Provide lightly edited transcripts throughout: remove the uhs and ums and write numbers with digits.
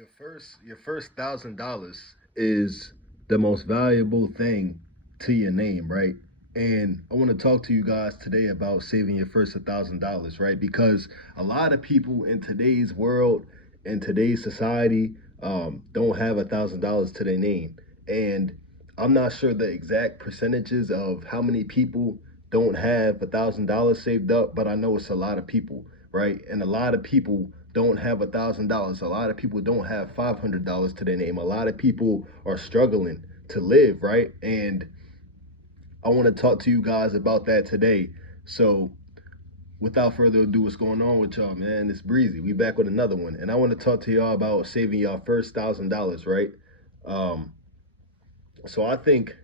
Your first $1,000 is the most valuable thing to your name, right? And I want to talk to you guys today about saving your first $1,000, right? Because a lot of people in today's world, in today's society, don't have $1,000 to their name, and I'm not sure the exact percentages of how many people don't have $1,000 saved up, but I know it's a lot of people, right? And a lot of people don't have $1,000. A lot of people don't have $500 to their name. A lot of people are struggling to live, right? And I want to talk to you guys about that today. So, without further ado, what's going on with y'all, man? It's Breezy. We back with another one, and I want to talk to y'all about saving y'all first $1,000, right? Um, so I think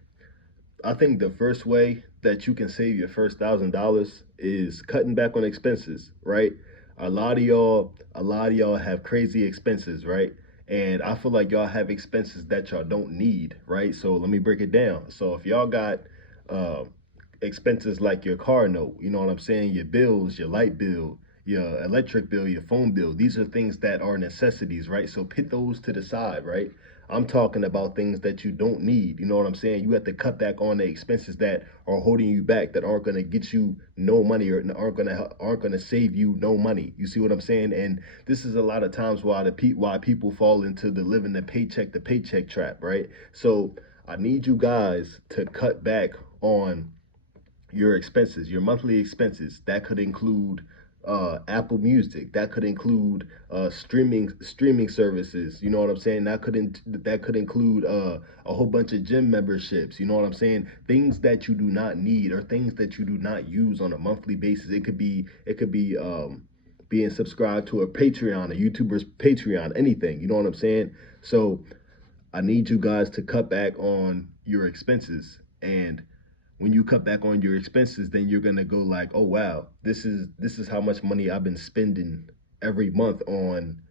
the first way that you can save your first $1,000 is cutting back on expenses, right? A lot of y'all have crazy expenses, right? And I feel like y'all have expenses that y'all don't need, right? So let me break it down. So if y'all got uh, expenses like your car note, you know what I'm saying, your bills, your light bill, your electric bill, your phone bill, these are things that are necessities, right? So put those to the side, right? I'm talking about things that you don't need. You know what I'm saying? You have to cut back on the expenses that are holding you back, that aren't gonna get you no money, or aren't gonna save you no money. You see what I'm saying? And this is a lot of times why people fall into the living the paycheck to paycheck trap, right? So I need you guys to cut back on your expenses, your monthly expenses. That could include Apple Music. That could include streaming services. You know what I'm saying? That could include a whole bunch of gym memberships. You know what I'm saying? Things that you do not need, or things that you do not use on a monthly basis. It could be being subscribed to a Patreon, a YouTuber's Patreon, anything. You know what I'm saying? So I need you guys to cut back on your expenses. And when you cut back on your expenses, then you're gonna go like, oh wow, this is how much money I've been spending every month on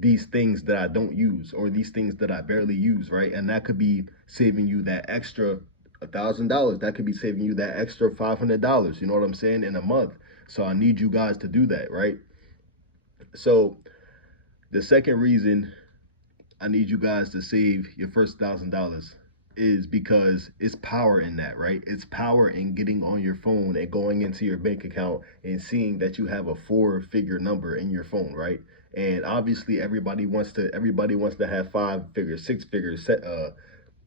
these things that I don't use, or these things that I barely use, right? And that could be saving you that extra $1,000. That could be saving you that extra $500. You know what I'm saying, in a month. So I need you guys to do that, right? So the second reason I need you guys to save your first $1,000 is because it's power in that, right? It's power in getting on your phone and going into your bank account and seeing that you have a four-figure number in your phone, right? And obviously everybody wants to have five figures, six figures,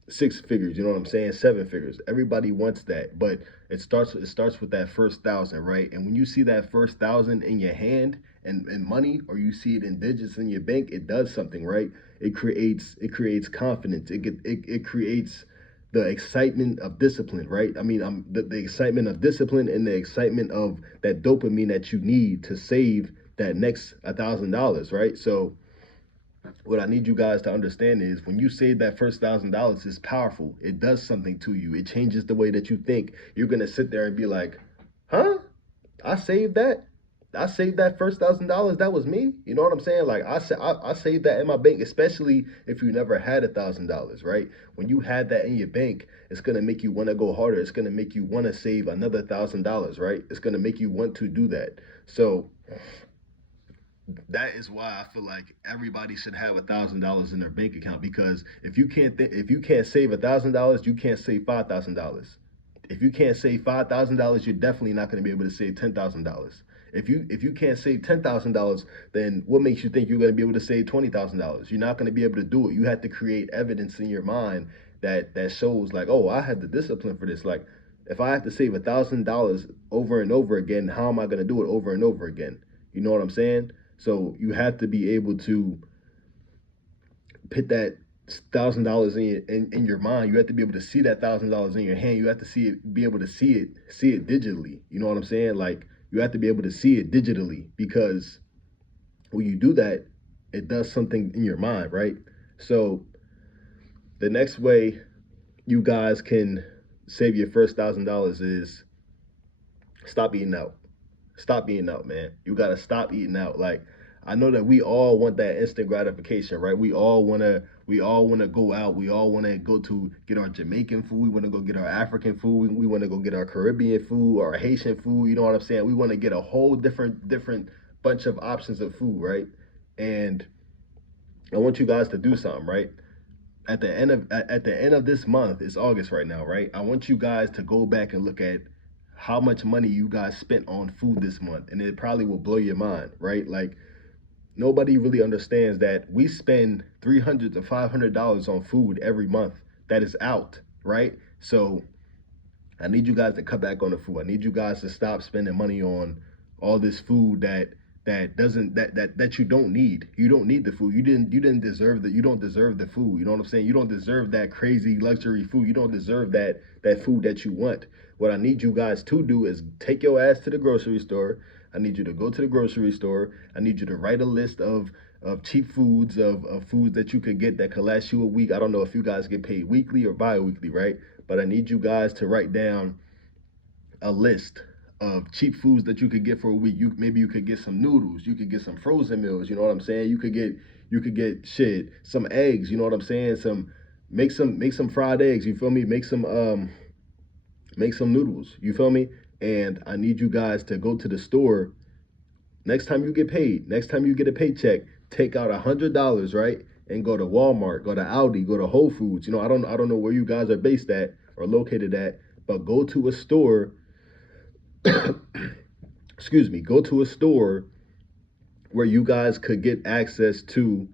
6 figures, you know what I'm saying? 7 figures. Everybody wants that, but it starts with that first thousand, right? And when you see that first thousand in your hand and money, or you see it in digits in your bank, it does something, right? It creates confidence. It creates the excitement of discipline, right? I mean, the excitement of discipline, and the excitement of that dopamine that you need to save that next $1,000, right? So what I need you guys to understand is, when you save that first $1,000, it's powerful. It does something to you. It changes the way that you think. You're gonna sit there and be like, "Huh? I saved that. I saved that first $1,000. That was me." You know what I'm saying? Like I saved that in my bank. Especially if you never had $1,000, right? When you had that in your bank, it's gonna make you want to go harder. It's gonna make you want to save another $1,000, right? It's gonna make you want to do that. So that is why I feel like everybody should have $1,000 in their bank account, because if you can't save $1,000, you can't save $5,000. If you can't save $5,000, you're definitely not going to be able to save $10,000. If you can't save $10,000, then what makes you think you're going to be able to save $20,000? You're not going to be able to do it. You have to create evidence in your mind that shows like, oh, I had the discipline for this. Like, if I have to save $1,000 over and over again, how am I going to do it over and over again? You know what I'm saying? So you have to be able to put that $1,000 in your mind. You have to be able to see that $1,000 in your hand. You have to be able to see it digitally. You know what I'm saying? Like, you have to be able to see it digitally, because when you do that, it does something in your mind, right? So the next way you guys can save your first $1,000 is stop eating out. Stop eating out, man. You gotta stop eating out. Like, I know that we all want that instant gratification, right? We all wanna go out. We all wanna go to get our Jamaican food. We wanna go get our African food. We wanna go get our Caribbean food, or our Haitian food. You know what I'm saying? We wanna get a whole different bunch of options of food, right? And I want you guys to do something, right? At the end of this month, it's August right now, right? I want you guys to go back and look at how much money you guys spent on food this month, and it probably will blow your mind, right? Like, nobody really understands that we spend $300 to $500 on food every month that is out, right? So I need you guys to cut back on the food. I need you guys to stop spending money on all this food that you don't need. You don't need the food. You didn't deserve the you don't deserve the food. You know what I'm saying? You don't deserve that crazy luxury food. You don't deserve that food that you want. What I need you guys to do is take your ass to the grocery store. I need you to go to the grocery store. I need you to write a list of cheap foods, of foods that you could get that could last you a week. I don't know if you guys get paid weekly or bi-weekly, right? But I need you guys to write down a list of cheap foods that you could get for a week. Maybe you could get some noodles, you could get some frozen meals, you know what I'm saying? You could get shit, some eggs, you know what I'm saying? Make some fried eggs, you feel me? Make some noodles, you feel me? And I need you guys to go to the store next time you get paid, next time you get a paycheck, take out $100, right? And go to Walmart, go to Aldi, go to Whole Foods. You know, I don't know where you guys are based at or located at, but go to a store, excuse me, go to a store where you guys could get access to,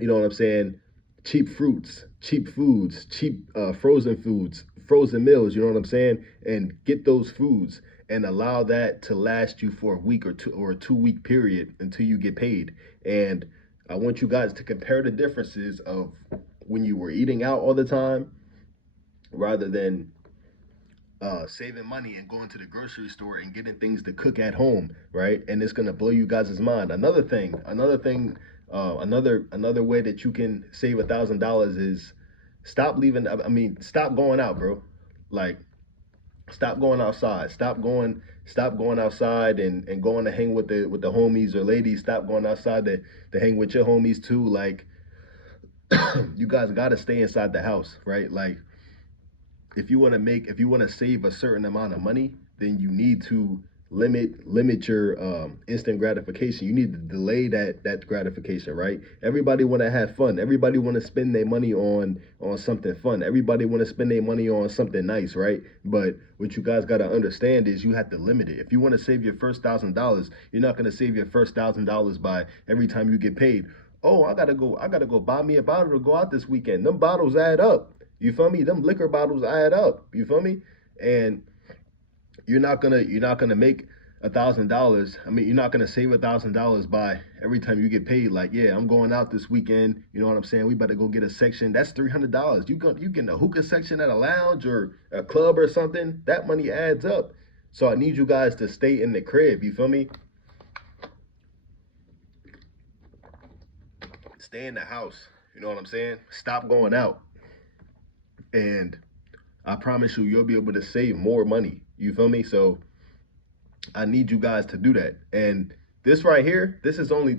you know what I'm saying, cheap fruits, cheap foods, cheap frozen foods, frozen meals, you know what I'm saying? And get those foods and allow that to last you for a week or a 2 week period until you get paid. And I want you guys to compare the differences of when you were eating out all the time rather than saving money and going to the grocery store and getting things to cook at home, right? And it's gonna blow you guys' mind. Another way that you can save $1,000 is stop leaving. I mean, stop going out, bro. Like, stop going outside. Stop going outside and going to hang with the homies or ladies. Stop going outside to hang with your homies too. Like, you guys gotta stay inside the house, right? Like, if you want to save a certain amount of money, then you need to limit your instant gratification. You need to delay that gratification, right? Everybody want to have fun. Everybody want to spend their money on something fun. Everybody want to spend their money on something nice, right? But what you guys got to understand is you have to limit it. If you want to save your first $1,000, you're not going to save your first $1,000 by every time you get paid. Oh, I gotta go buy me a bottle to go out this weekend. Them bottles add up. You feel me? Them liquor bottles add up. You feel me? And you're not gonna make $1,000. I mean, you're not gonna save $1,000 by every time you get paid. Like, yeah, I'm going out this weekend. You know what I'm saying? We better go get a section. That's $300. You get a hookah section at a lounge or a club or something. That money adds up. So I need you guys to stay in the crib. You feel me? Stay in the house. You know what I'm saying? Stop going out. And I promise you'll be able to save more money. You feel me? So I need you guys to do that. And this right here, this is only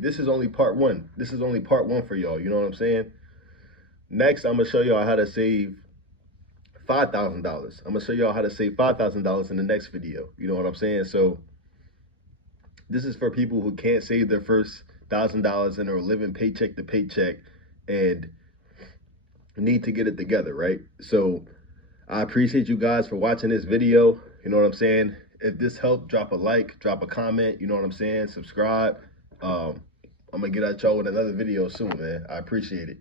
part one. This is only part one for y'all. You know what I'm saying? Next, I'm gonna show y'all how to save $5,000. I'm gonna show y'all how to save $5,000 in the next video. You know what I'm saying? So this is for people who can't save their first $1,000 and are living paycheck to paycheck and need to get it together, right? So I appreciate you guys for watching this video. You know what I'm saying? If this helped, drop a like, drop a comment. You know what I'm saying? Subscribe. I'm gonna get at y'all with another video soon, man. I appreciate it.